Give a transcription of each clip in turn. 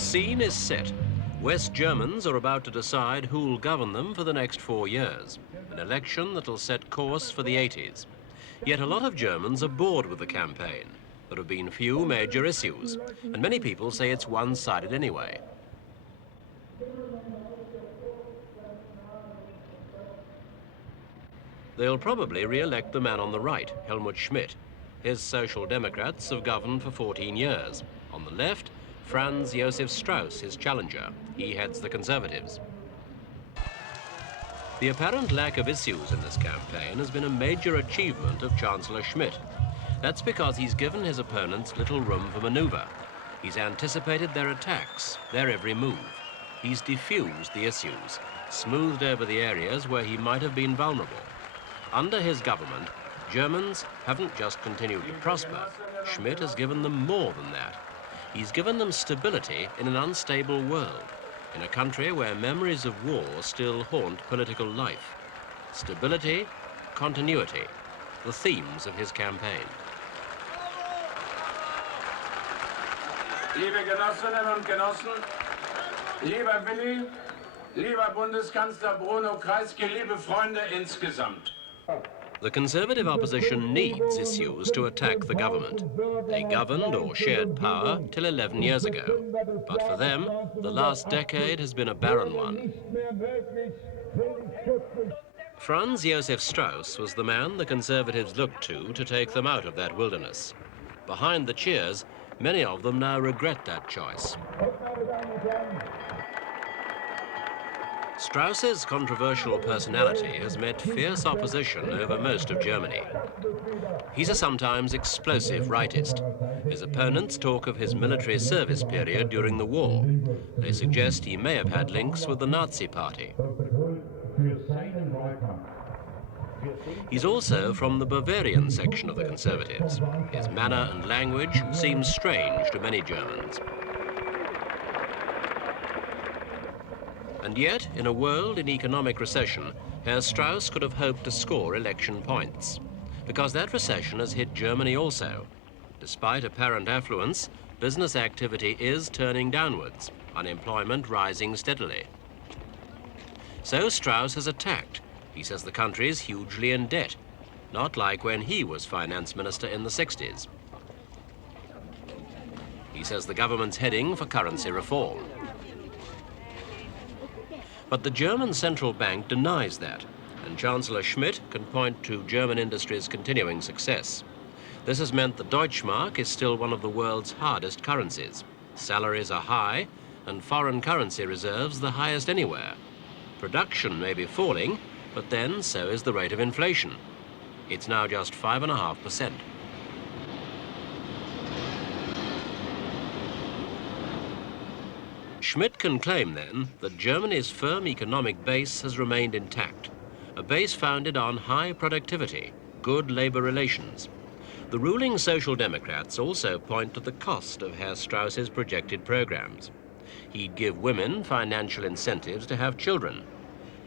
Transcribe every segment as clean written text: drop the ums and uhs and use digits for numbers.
scene is set. West Germans are about to decide who'll govern them for the next 4 years, an election that'll set course for the 80s. Yet a lot of Germans are bored with the campaign. There have been few major issues, and many people say it's one-sided anyway. They'll probably re-elect the man on the right, Helmut Schmidt. His Social Democrats have governed for 14 years. On the left, Franz-Josef Strauss, his challenger. He heads the Conservatives. The apparent lack of issues in this campaign has been a major achievement of Chancellor Schmidt. That's because he's given his opponents little room for maneuver. He's anticipated their attacks, their every move. He's diffused the issues, smoothed over the areas where he might have been vulnerable. Under his government, Germans haven't just continued to prosper. Schmidt has given them more than that. He's given them stability in an unstable world, in a country where memories of war still haunt political life. Stability, continuity, the themes of his campaign. Liebe Genossinnen und Genossen, lieber Willi, lieber Bundeskanzler Bruno Kreisky, liebe Freunde insgesamt. The Conservative opposition needs issues to attack the government. They governed or shared power till 11 years ago. But for them, the last decade has been a barren one. Franz-Josef Strauss was the man the Conservatives looked to take them out of that wilderness. Behind the cheers, many of them now regret that choice. Strauss's controversial personality has met fierce opposition over most of Germany. He's a sometimes explosive rightist. His opponents talk of his military service period during the war. They suggest he may have had links with the Nazi Party. He's also from the Bavarian section of the Conservatives. His manner and language seem strange to many Germans. And yet, in a world in economic recession, Herr Strauss could have hoped to score election points, because that recession has hit Germany also. Despite apparent affluence, business activity is turning downwards, unemployment rising steadily. So Strauss has attacked. He says the country is hugely in debt, not like when he was finance minister in the 60s. He says the government's heading for currency reform. But the German central bank denies that, and Chancellor Schmidt can point to German industry's continuing success. This has meant the Deutschmark is still one of the world's hardest currencies. Salaries are high, and foreign currency reserves the highest anywhere. Production may be falling, but then so is the rate of inflation. It's now just 5.5%. Schmidt can claim, then, that Germany's firm economic base has remained intact, a base founded on high productivity, good labor relations. The ruling Social Democrats also point to the cost of Herr Strauss's projected programs. He'd give women financial incentives to have children.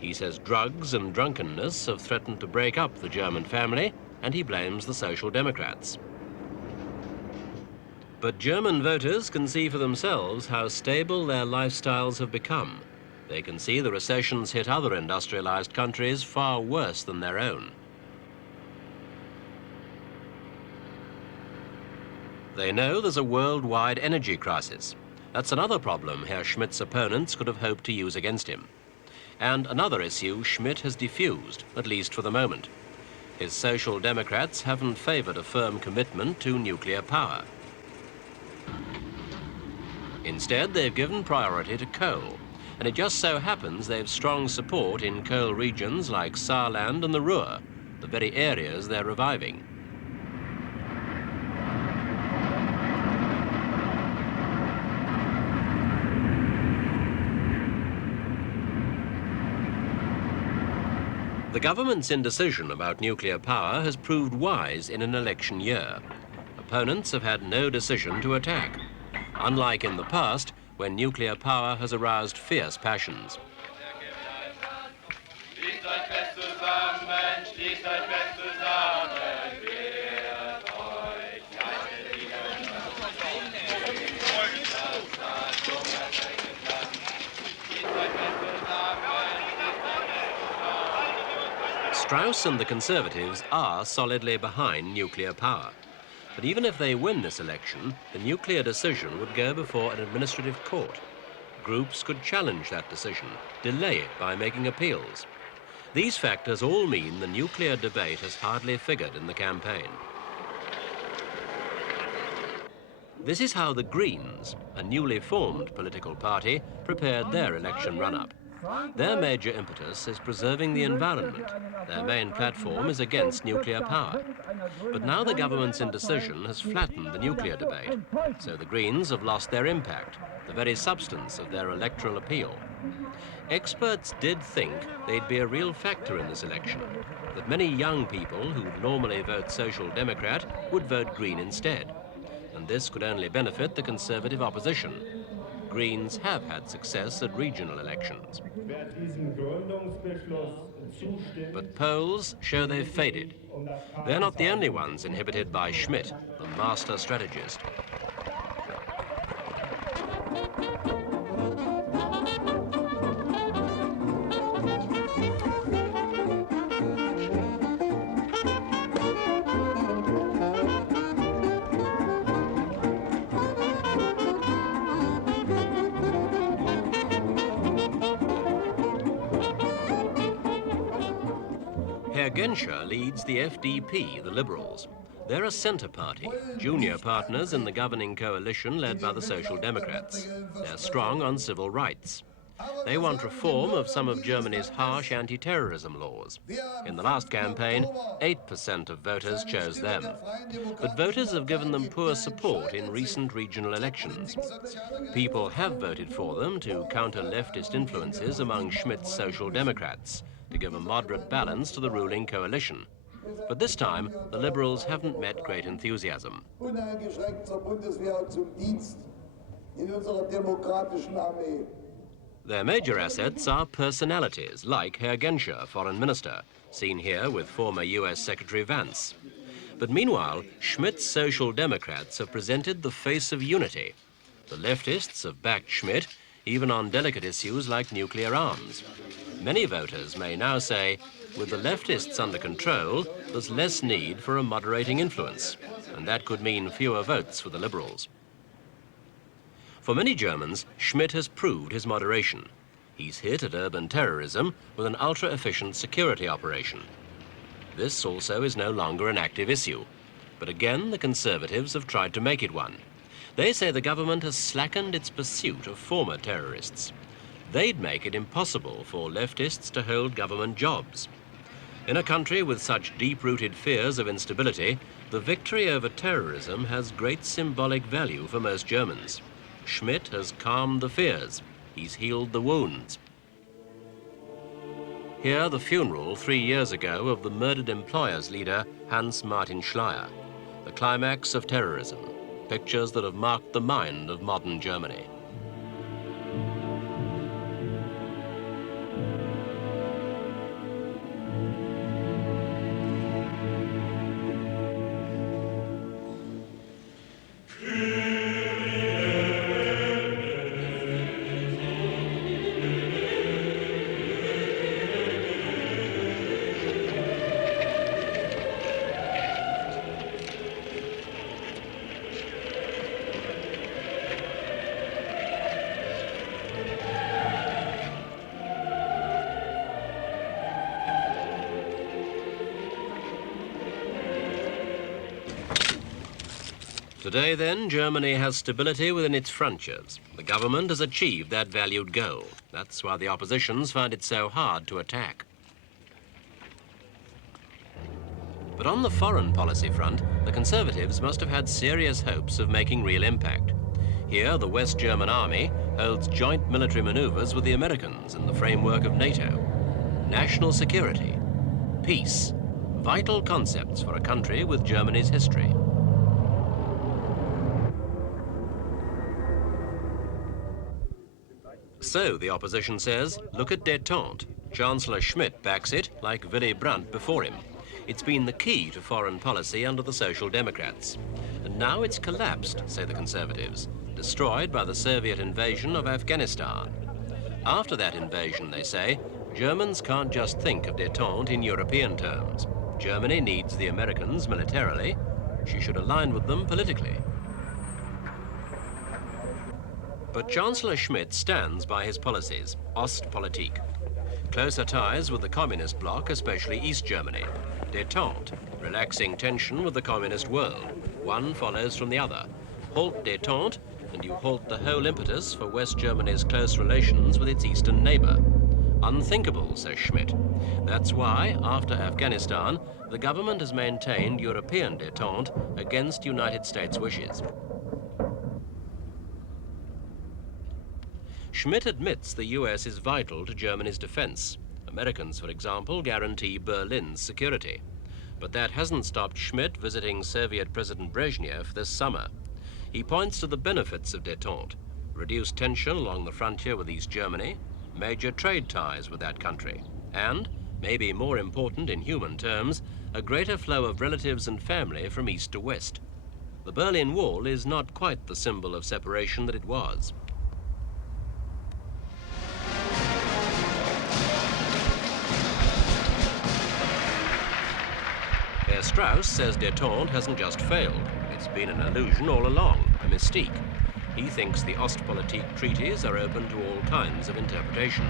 He says drugs and drunkenness have threatened to break up the German family, and he blames the Social Democrats. But German voters can see for themselves how stable their lifestyles have become. They can see the recessions hit other industrialized countries far worse than their own. They know there's a worldwide energy crisis. That's another problem Herr Schmidt's opponents could have hoped to use against him. And another issue Schmidt has diffused, at least for the moment. His Social Democrats haven't favored a firm commitment to nuclear power. Instead, they've given priority to coal, and it just so happens they've strong support in coal regions like Saarland and the Ruhr, the very areas they're reviving. The government's indecision about nuclear power has proved wise in an election year. Opponents have had no decision to attack, unlike in the past, when nuclear power has aroused fierce passions. Strauss and the Conservatives are solidly behind nuclear power. But even if they win this election, the nuclear decision would go before an administrative court. Groups could challenge that decision, delay it by making appeals. These factors all mean the nuclear debate has hardly figured in the campaign. This is how the Greens, a newly formed political party, prepared their election run-up. Their major impetus is preserving the environment. Their main platform is against nuclear power. But now the government's indecision has flattened the nuclear debate, so the Greens have lost their impact, the very substance of their electoral appeal. Experts did think they'd be a real factor in this election, that many young people who normally vote Social Democrat would vote Green instead. And this could only benefit the Conservative opposition. Greens have had success at regional elections. But polls show they've faded. They're not the only ones inhibited by Schmidt, the master strategist. Genscher leads the FDP, the Liberals. They're a centre party, junior partners in the governing coalition led by the Social Democrats. They're strong on civil rights. They want reform of some of Germany's harsh anti-terrorism laws. In the last campaign, 8% of voters chose them. But voters have given them poor support in recent regional elections. People have voted for them to counter leftist influences among Schmidt's Social Democrats, to give a moderate balance to the ruling coalition. But this time, the Liberals haven't met great enthusiasm. Their major assets are personalities, like Herr Genscher, Foreign Minister, seen here with former US Secretary Vance. But meanwhile, Schmidt's Social Democrats have presented the face of unity. The leftists have backed Schmidt, even on delicate issues like nuclear arms. Many voters may now say, with the leftists under control, there's less need for a moderating influence, and that could mean fewer votes for the Liberals. For many Germans, Schmidt has proved his moderation. He's hit at urban terrorism with an ultra-efficient security operation. This also is no longer an active issue. But again, the Conservatives have tried to make it one. They say the government has slackened its pursuit of former terrorists. They'd make it impossible for leftists to hold government jobs. In a country with such deep-rooted fears of instability, the victory over terrorism has great symbolic value for most Germans. Schmidt has calmed the fears. He's healed the wounds. Here, the funeral 3 years ago of the murdered employers' leader, Hans-Martin Schleyer. The climax of terrorism. Pictures that have marked the mind of modern Germany. Today, then, Germany has stability within its frontiers. The government has achieved that valued goal. That's why the oppositions find it so hard to attack. But on the foreign policy front, the Conservatives must have had serious hopes of making real impact. Here, the West German army holds joint military maneuvers with the Americans in the framework of NATO. National security, peace, vital concepts for a country with Germany's history. So, the opposition says, look at détente. Chancellor Schmidt backs it like Willy Brandt before him. It's been the key to foreign policy under the Social Democrats. And now it's collapsed, say the Conservatives, destroyed by the Soviet invasion of Afghanistan. After that invasion, they say, Germans can't just think of détente in European terms. Germany needs the Americans militarily. She should align with them politically. But Chancellor Schmidt stands by his policies, Ostpolitik. Closer ties with the communist bloc, especially East Germany. Détente, relaxing tension with the communist world. One follows from the other. Halt détente, and you halt the whole impetus for West Germany's close relations with its eastern neighbor. Unthinkable, says Schmidt. That's why, after Afghanistan, the government has maintained European détente against United States wishes. Schmidt admits the US is vital to Germany's defense. Americans, for example, guarantee Berlin's security. But that hasn't stopped Schmidt visiting Soviet President Brezhnev this summer. He points to the benefits of détente: reduced tension along the frontier with East Germany, major trade ties with that country, and, maybe more important in human terms, a greater flow of relatives and family from east to west. The Berlin Wall is not quite the symbol of separation that it was. Herr Strauss says détente hasn't just failed. It's been an illusion all along, a mystique. He thinks the Ostpolitik treaties are open to all kinds of interpretation.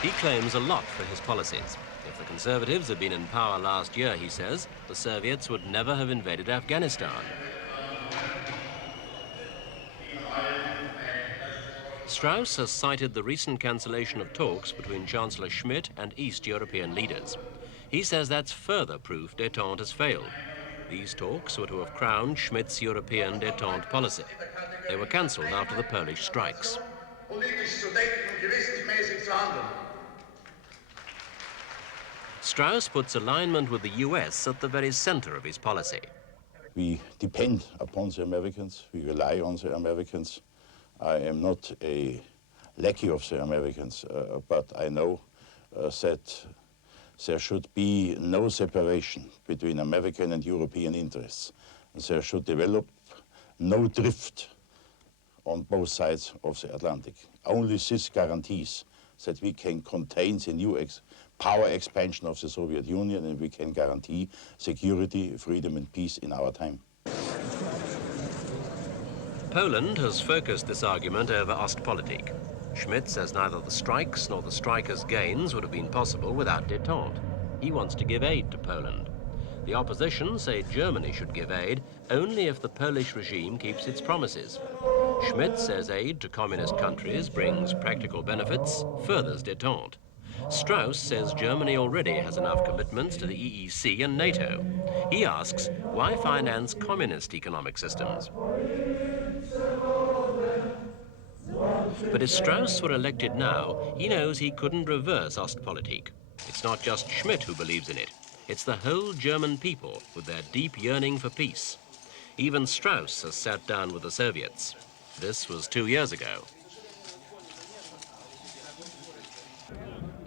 He claims a lot for his policies. If the Conservatives had been in power last year, he says, the Soviets would never have invaded Afghanistan. Strauss has cited the recent cancellation of talks between Chancellor Schmidt and East European leaders. He says that's further proof détente has failed. These talks were to have crowned Schmidt's European détente policy. They were cancelled after the Polish strikes. Strauss puts alignment with the US at the very center of his policy. We depend upon the Americans, we rely on the Americans. I am not a lackey of the Americans, but I know that there should be no separation between American and European interests. There should develop no drift on both sides of the Atlantic. Only this guarantees that we can contain the new power expansion of the Soviet Union, and we can guarantee security, freedom and peace in our time. Poland has focused this argument over Ostpolitik. Schmidt says neither the strikes nor the strikers' gains would have been possible without détente. He wants to give aid to Poland. The opposition say Germany should give aid only if the Polish regime keeps its promises. Schmidt says aid to communist countries brings practical benefits, furthers détente. Strauss says Germany already has enough commitments to the EEC and NATO. He asks, why finance communist economic systems? But if Strauss were elected now, he knows he couldn't reverse Ostpolitik. It's not just Schmidt who believes in it. It's the whole German people with their deep yearning for peace. Even Strauss has sat down with the Soviets. This was 2 years ago.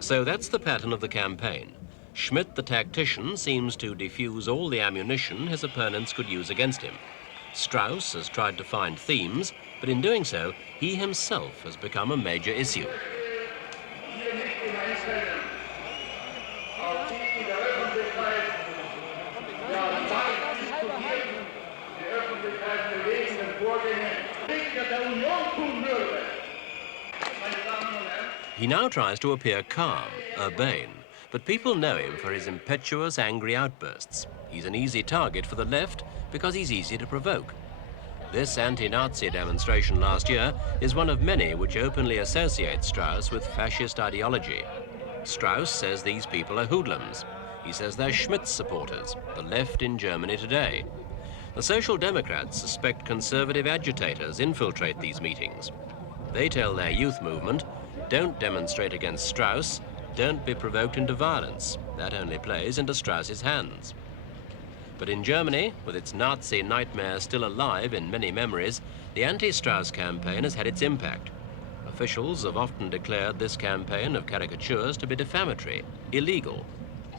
So that's the pattern of the campaign. Schmidt, the tactician, seems to defuse all the ammunition his opponents could use against him. Strauss has tried to find themes, but in doing so, he himself has become a major issue. He now tries to appear calm, urbane, but people know him for his impetuous, angry outbursts. He's an easy target for the left because he's easy to provoke. This anti-Nazi demonstration last year is one of many which openly associate Strauss with fascist ideology. Strauss says these people are hoodlums. He says they're Schmidt's supporters, the left in Germany today. The Social Democrats suspect conservative agitators infiltrate these meetings. They tell their youth movement, don't demonstrate against Strauss, don't be provoked into violence. That only plays into Strauss's hands. But in Germany, with its Nazi nightmare still alive in many memories, the anti-Strauss campaign has had its impact. Officials have often declared this campaign of caricatures to be defamatory, illegal.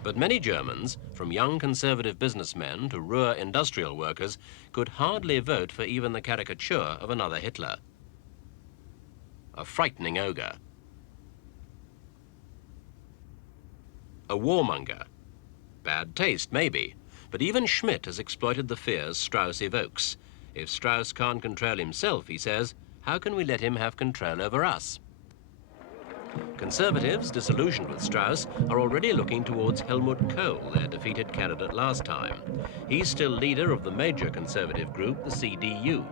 But many Germans, from young conservative businessmen to Ruhr industrial workers, could hardly vote for even the caricature of another Hitler. A frightening ogre. A warmonger. Bad taste, maybe, but even Schmidt has exploited the fears Strauss evokes. If Strauss can't control himself, he says, how can we let him have control over us? Conservatives, disillusioned with Strauss, are already looking towards Helmut Kohl, their defeated candidate last time. He's still leader of the major conservative group, the CDU.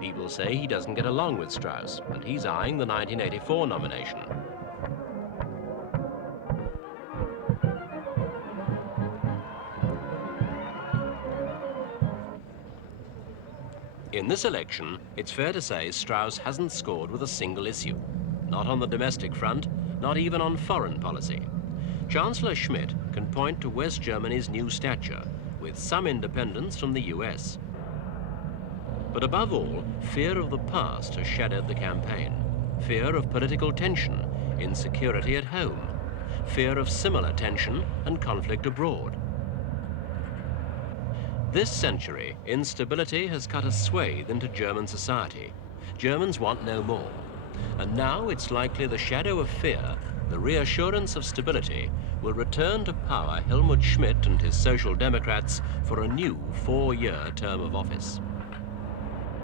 People say he doesn't get along with Strauss, and he's eyeing the 1984 nomination. In this election, it's fair to say Strauss hasn't scored with a single issue. Not on the domestic front, not even on foreign policy. Chancellor Schmidt can point to West Germany's new stature, with some independence from the US. But above all, fear of the past has shadowed the campaign. Fear of political tension, insecurity at home. Fear of similar tension and conflict abroad. This century, instability has cut a swathe into German society. Germans want no more. And now it's likely the shadow of fear, the reassurance of stability, will return to power Helmut Schmidt and his Social Democrats for a new 4-year term of office.